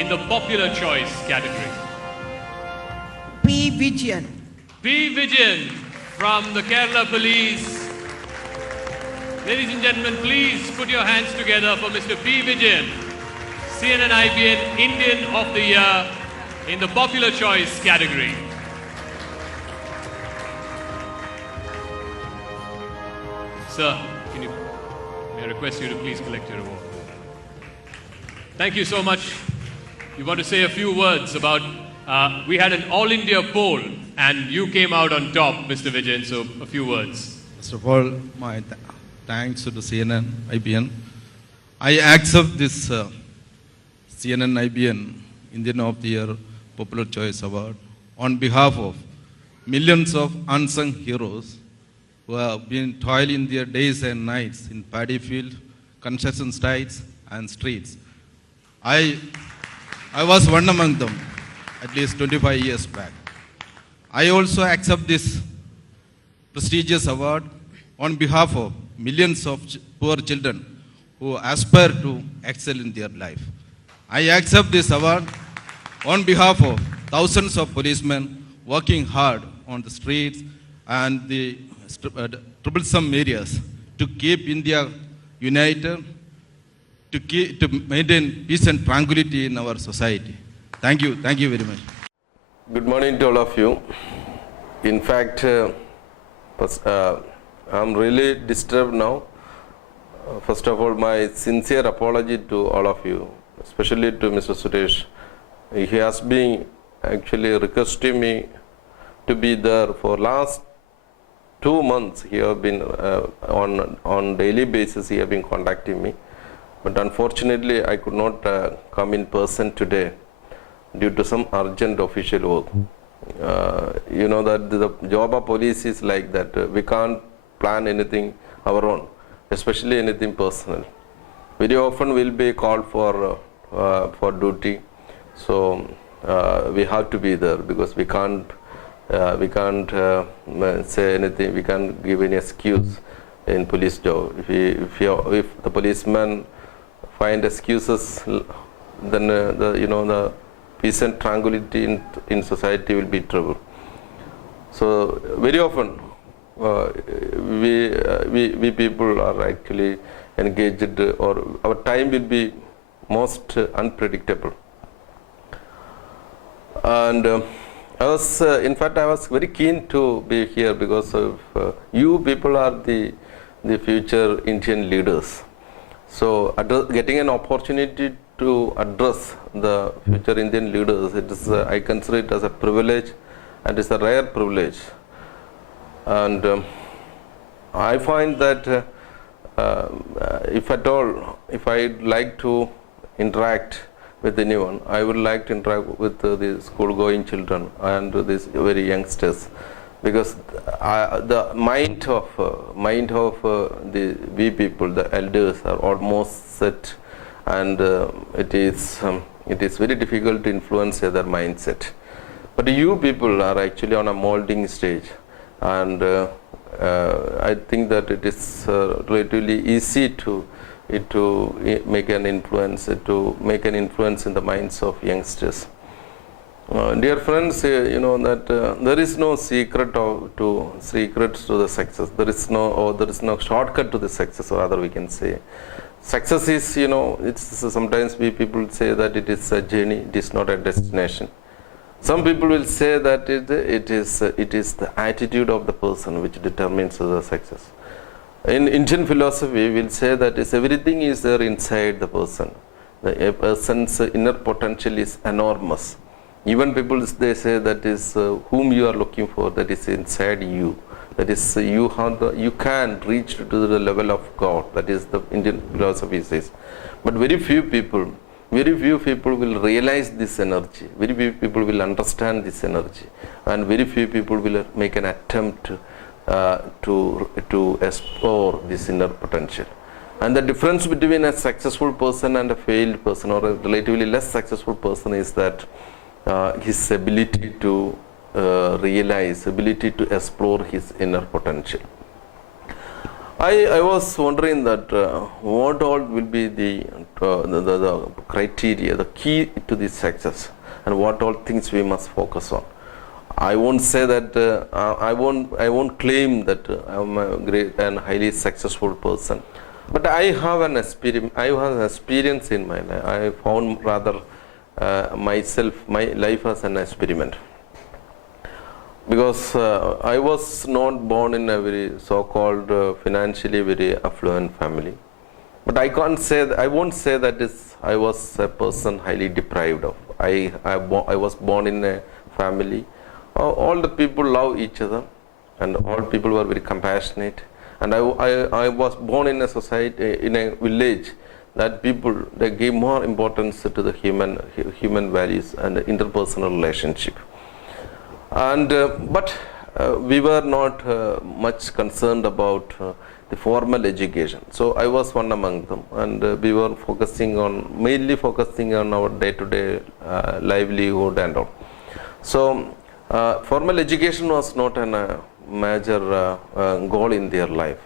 in the popular choice category. P Vijayan. P Vijayan from the Kerala Police. Ladies and gentlemen, please put your hands together for Mr. P Vijayan, CNN IPN Indian of the Year in the popular choice category. Sir, may I request you to please collect your award. Thank you so much. You want to say a few words about, we had an all India poll and you came out on top, Mr. Vijayan, so a few words. First of all, my thanks to the CNN IPN. I accept this CNN IPN Indian of the Year Popular Choice Award on behalf of millions of unsung heroes who have been toiling their days and nights in paddy field, construction sites and streets. I was one among them at least 25 years back. I also accept this prestigious award on behalf of millions of poor children who aspire to excel in their life. I accept this award on behalf of thousands of policemen working hard on the streets and the troublesome areas to keep India united, to maintain peace and tranquility in our society. Thank you very much. Good morning to all of you. In fact, I'm really disturbed now. First of all, my sincere apology to all of you, especially to Mr. Suresh. He has been actually requesting me to be there for last 2 months. He have been on daily basis. He have been contacting me, but unfortunately, I could not come in person today due to some urgent official work. You know that the job of police is like that. We can't plan anything our own, especially anything personal. Very often we'll be called for duty, so we have to be there because we can't say anything. We can't give any excuse in police job. If the policemen find excuses, then the peace and tranquility in society will be in trouble. So very often we people are actually engaged, or our time will be most unpredictable. And I was very keen to be here because of you people are the future Indian leaders. So getting an opportunity to address the future Indian leaders, it is I consider it as a privilege, and it's a rare privilege. And I find that if I'd like to interact with anyone, I would like to interact with the school-going children and these very youngsters, because the mind of we people, the elders, are almost set, and it is very difficult to influence their mindset. But you people are actually on a molding stage, and I think that it is relatively easy to make an influence in the minds of youngsters. Dear friends, you know that there is no secrets to the success. There is no shortcut to the success, or rather we can say, success is, it's sometimes people say that it is a journey, it is not a destination. Some people will say that it is the attitude of the person which determines the success. In Indian philosophy, we will say that everything is there inside the person. The person's inner potential is enormous. Even people, they say that is whom you are looking for, that is inside you. That is you can reach to the level of God. That is the Indian philosophy says. But very few people will realize this energy. Very few people will understand this energy, and very few people will make an attempt to explore this inner potential. And the difference between a successful person and a failed person, or a relatively less successful person, is that his ability to realize, ability to explore his inner potential. I was wondering that what all will be the criteria, the key to this success, and what all things we must focus on. I won't say that I won't claim that I'm a great and highly successful person, but I have an experience in my life. I found rather my life as an experiment. Because I was not born in a very so-called financially very affluent family, but I won't say that I was a person highly deprived of. I was born in a family. All the people love each other, and all people were very compassionate. And I was born in a society, in a village, that people, they gave more importance to the human values and the interpersonal relationship. And but we were not much concerned about the formal education. So I was one among them, and we were mainly focusing on our day-to-day livelihood and all. So formal education was not a major goal in their life.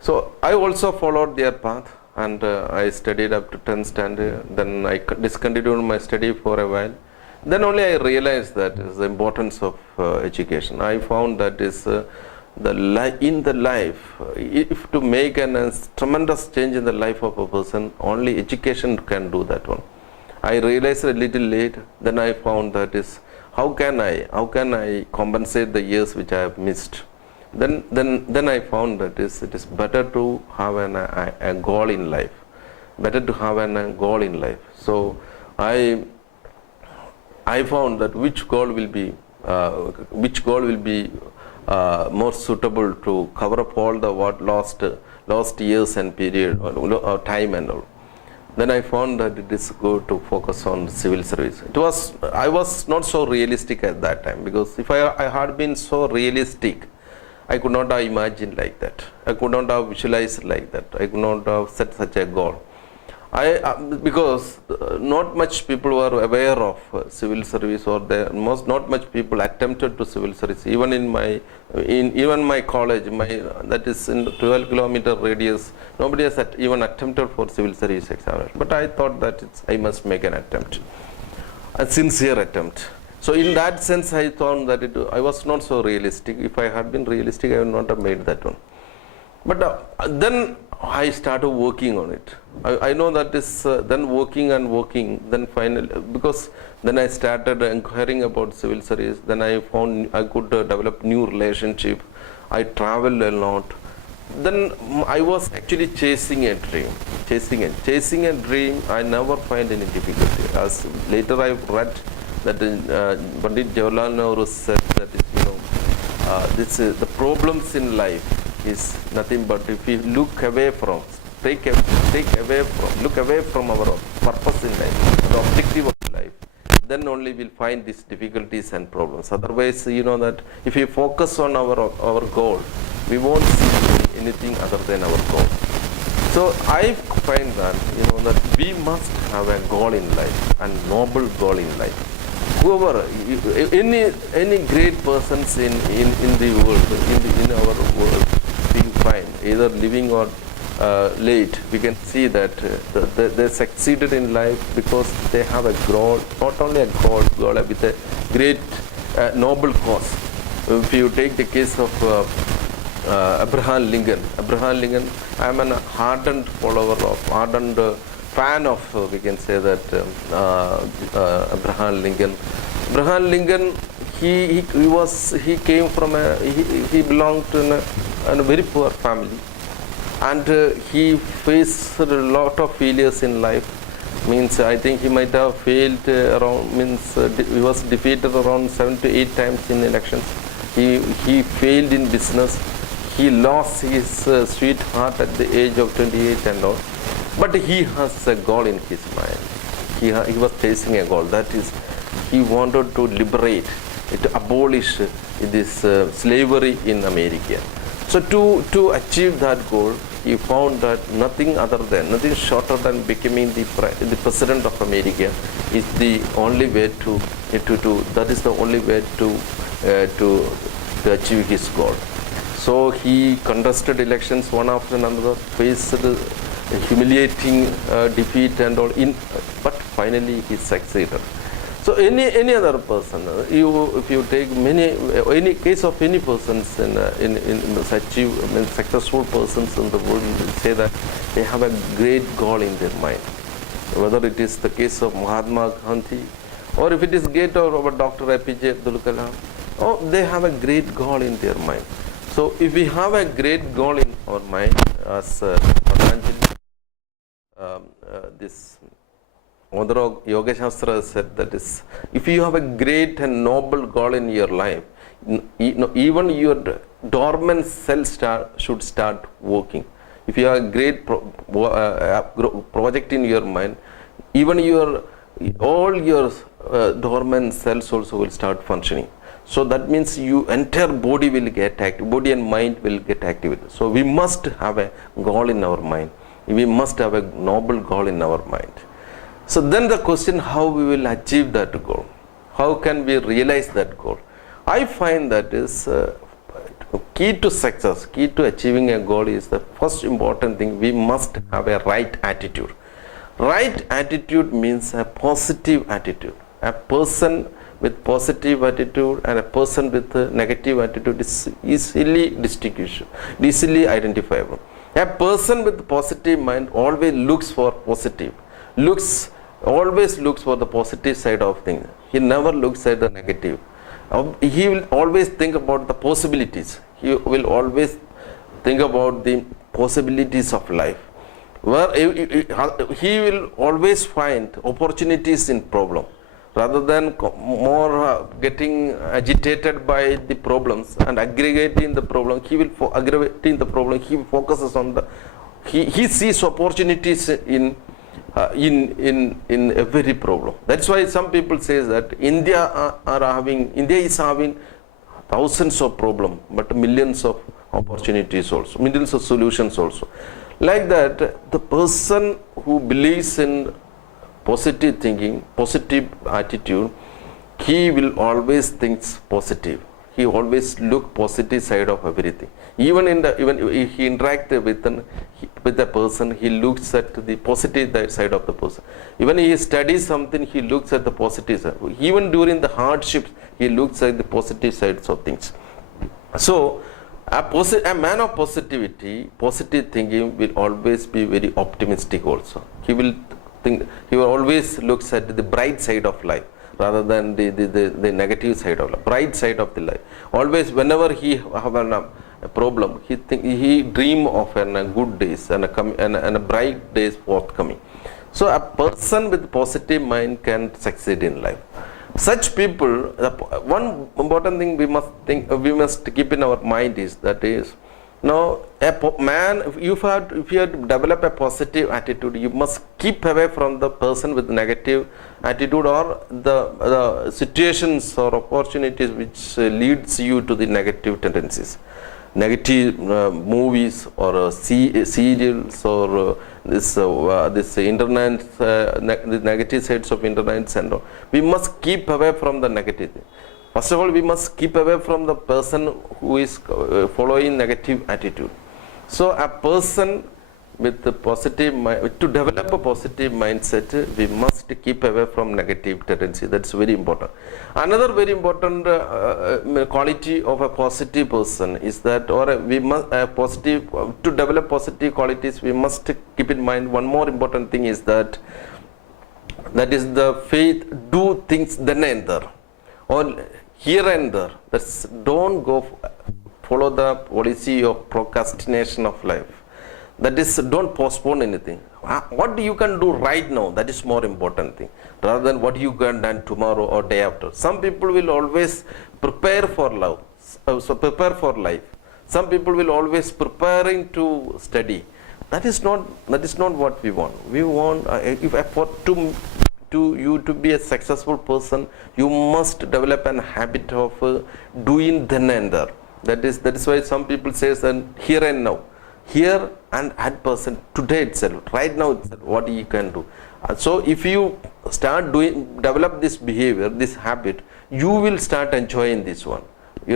So I also followed their path, and I studied up to 10th standard. Then I discontinued my study for a while. Then only I realized that is the importance of education. I found that is in the life, if to make a tremendous change in the life of a person, only education can do that one. I realized a little late. Then I found that is how can I compensate the years which I have missed. Then I found that it is better to have a goal in life. Better to have a goal in life. So I found that which goal will be more suitable to cover up all the lost years and period or time and all. Then I found that it is good to focus on civil service. I was not so realistic at that time, because if I had been so realistic, I could not have imagined like that. I could not have visualized like that. I could not have set such a goal. Because not much people were aware of civil service, or not much people attempted to civil service. Even in my college, that is in 12-kilometer radius, nobody has even attempted for civil service examination. But I thought that I must make an attempt, a sincere attempt. So in that sense, I thought that I was not so realistic. If I had been realistic, I would not have made that one. But then I started working on it. I know that is then working, then finally, because then I started inquiring about civil service. Then I found I could develop new relationship. I traveled a lot. Then I was actually chasing a dream. I never find any difficulty. As later I read that Pandit Jawaharlal Nehru said that the problems in life is nothing but if we look away from our purpose in life, the objective of life, then only we'll find these difficulties and problems. Otherwise, that if we focus on our goal, we won't see anything other than our goal. So I find that that we must have a goal in life, a noble goal in life. Whoever, any great persons in the world, in our world, we find either living or late, we can see that they succeeded in life because they have a goal, not only a goal with a great noble cause. If you take the case of Abraham Lincoln, I am an ardent fan of, we can say that Abraham Lincoln, he belonged to a very poor family, and he faced a lot of failures in life. Means I think he might have failed he was defeated around 7 to 8 times in elections. He failed in business. He lost his sweetheart at the age of 28 and all. But he has a goal in his mind. He was chasing a goal. That is, he wanted to liberate, to abolish this slavery in America. So to achieve that goal, he found that nothing shorter than becoming the president of America is the only way to achieve his goal. So he contested elections one after another, faced humiliating defeat and all, but finally he succeeded. So any other person, if you take any case of any persons in successful persons in the world, you will say that they have a great goal in their mind. Whether it is the case of Mahatma Gandhi, or if it is case of Dr. APJ Abdul Kalam, they have a great goal in their mind. So if we have a great goal in our mind, as Patanjali, this author of Yoga Shastra said, that is, if you have a great and noble goal in your life, even your dormant cells should start working. If you have a great project in your mind, even all your dormant cells also will start functioning. So that means your entire body will get active, body and mind will get activated. So we must have a goal in our mind. We must have a noble goal in our mind. So then the question, how we will achieve that goal? How can we realize that goal? I find that is key to success, key to achieving a goal is the first important thing. We must have a right attitude. Right attitude means a positive attitude. A person with positive attitude and a person with a negative attitude is easily distinguishable, easily identifiable. A person with positive mind always looks for positive, always looks for the positive side of things. He never looks at the negative. He will always think about the possibilities. He will always think about the possibilities of life. Where he will always find opportunities in problem. Rather than more getting agitated by the problems and aggregating the problem, he will aggravating the problem. He focuses on he sees opportunities in every problem. That's why some people say that India is having thousands of problems, but millions of opportunities also, millions of solutions also. Like that, the person who believes in positive thinking, positive attitude, he will always think positive. He always look positive side of everything. Even if he interact with a person, he looks at the positive side of the person. Even if he studies something, he looks at the positive side. Even during the hardships, he looks at the positive sides of things. So a man of positivity, positive thinking will always be very optimistic also. He will always looks at the bright side of life rather than the negative side of life, bright side of the life. Always, whenever he have a problem, he dream of good days and a bright days forthcoming. So a person with positive mind can succeed in life. Such people, one important thing we must keep in our mind is that is, now, if you have to develop a positive attitude, you must keep away from the person with negative attitude or the situations or opportunities which leads you to the negative tendencies. Negative movies or serials or this internet, the negative sides of internet and all. We must keep away from the negative thing. First of all, we must keep away from the person who is following negative attitude. So a person with a positive mind, to develop a positive mindset, we must keep away from negative tendency. That's very important. Another very important quality of a positive person is that, to develop positive qualities, we must keep in mind one more important thing is that is the faith, do things then and there. Or here and there. That's, don't go follow the policy of procrastination of life. That is, don't postpone anything. What you can do right now, that is more important thing, rather than what you can do tomorrow or day after. Some people will always prepare for life. Some people will always preparing to study. That is not what we want. We want to you to be a successful person, you must develop an habit of doing then and there. That is why some people say that here and now, here and at present, today itself, right now itself, what you can do. So if you start develop this behavior, this habit, you will start enjoying this one.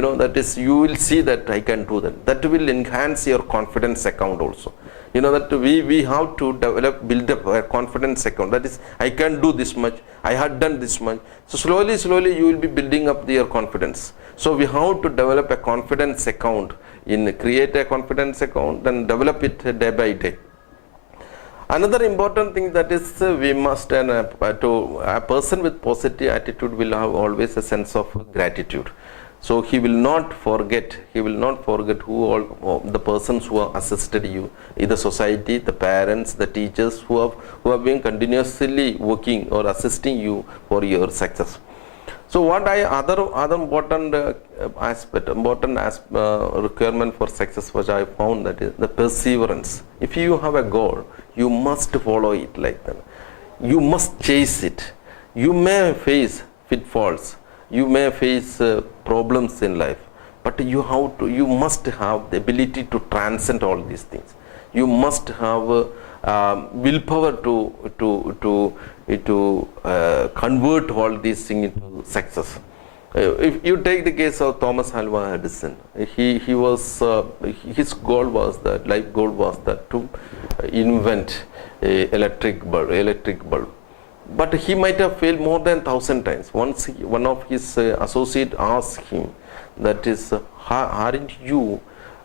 that is, you will see that I can do that. That will enhance your confidence account also. That we have to build up a confidence account. That is, I can do this much, I had done this much. So slowly you will be building up your confidence. So we have to develop a confidence account, create a confidence account and develop it day by day. Another important thing that is we must, a person with positive attitude will have always a sense of gratitude. So he will not forget who all the persons who have assisted you, either society, the parents, the teachers who have been continuously working or assisting you for your success. So what other important requirement for success which I found, that is the perseverance. If you have a goal, you must follow it like that. You must chase it. You may face pitfalls. You may face problems in life, but you must have the ability to transcend all these things. You must have willpower to convert all these things into success. If you take the case of Thomas Alva Edison, his goal was that, life goal was that, to invent electric bulb. But he might have failed more than 1,000 times. Once one of his associates asked him, that is, aren't you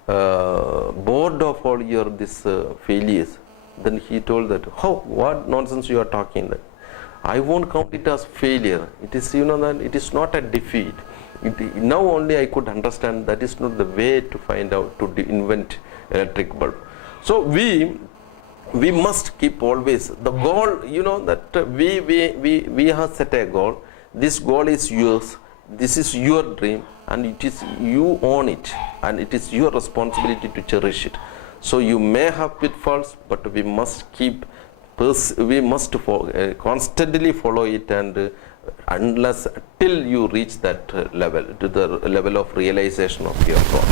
bored of all your failures? Then he told that, what nonsense you are talking that. I won't count it as failure. It is, that it is not a defeat. Now only I could understand that is not the way to find out, to invent electric bulb. So we must keep always the goal, that we have set a goal. This goal is yours. This is your dream, and it is, you own it, and it is your responsibility to cherish it. So you may have pitfalls, but we must constantly follow it, and till you reach that level, to the level of realization of your goal.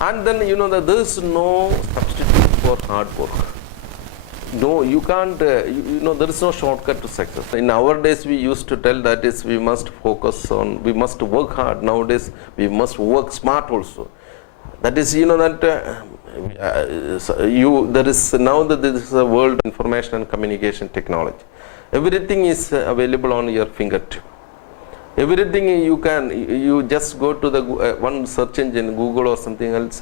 And then that there is no substitute for hard work. No, you can't, there is no shortcut to success. In our days, we used to tell that is, we must we must work hard. Nowadays, we must work smart also. That is, that there is now that this is a world of information and communication technology. Everything is available on your fingertip. Everything you just go to the one search engine, Google or something else,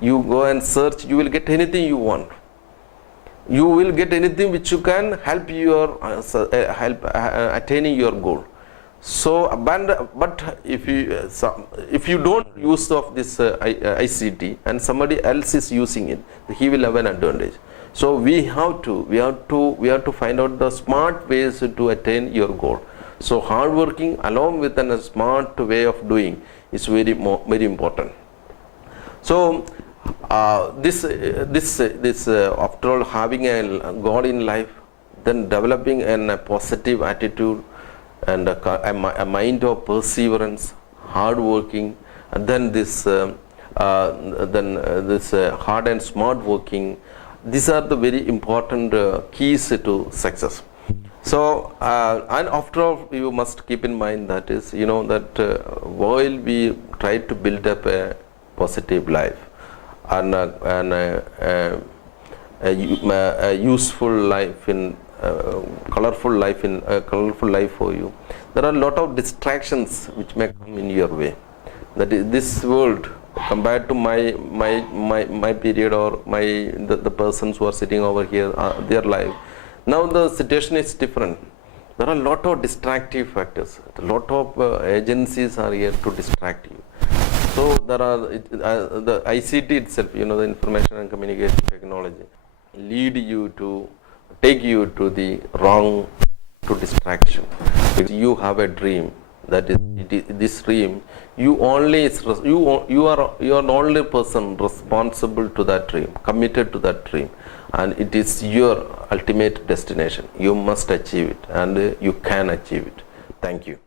you go and search, you will get anything you want. You will get anything which you can help attaining your goal. So, but if you don't use of this ICT and somebody else is using it, he will have an advantage. So we have to find out the smart ways to attain your goal. So hard working along with a smart way of doing is very important. So after all, having a goal in life, then developing a positive attitude and a mind of perseverance, hard working, and then this hard and smart working. These are the very important keys to success. So and after all, you must keep in mind that is, that while we try to build up a positive life and a useful life, in colorful life for you, there are a lot of distractions which may come in your way. That is, this world, compared to my period or the persons who are sitting over here, their life, now the situation is different. There are a lot of distractive factors. A lot of agencies are here to distract you. So there are the ICT itself, the information and communication technology, take you to the wrong, to distraction. Because you have a dream, that is, this dream, you are the only person responsible to that dream, committed to that dream, and it is your ultimate destination. You must achieve it, and you can achieve it. Thank you.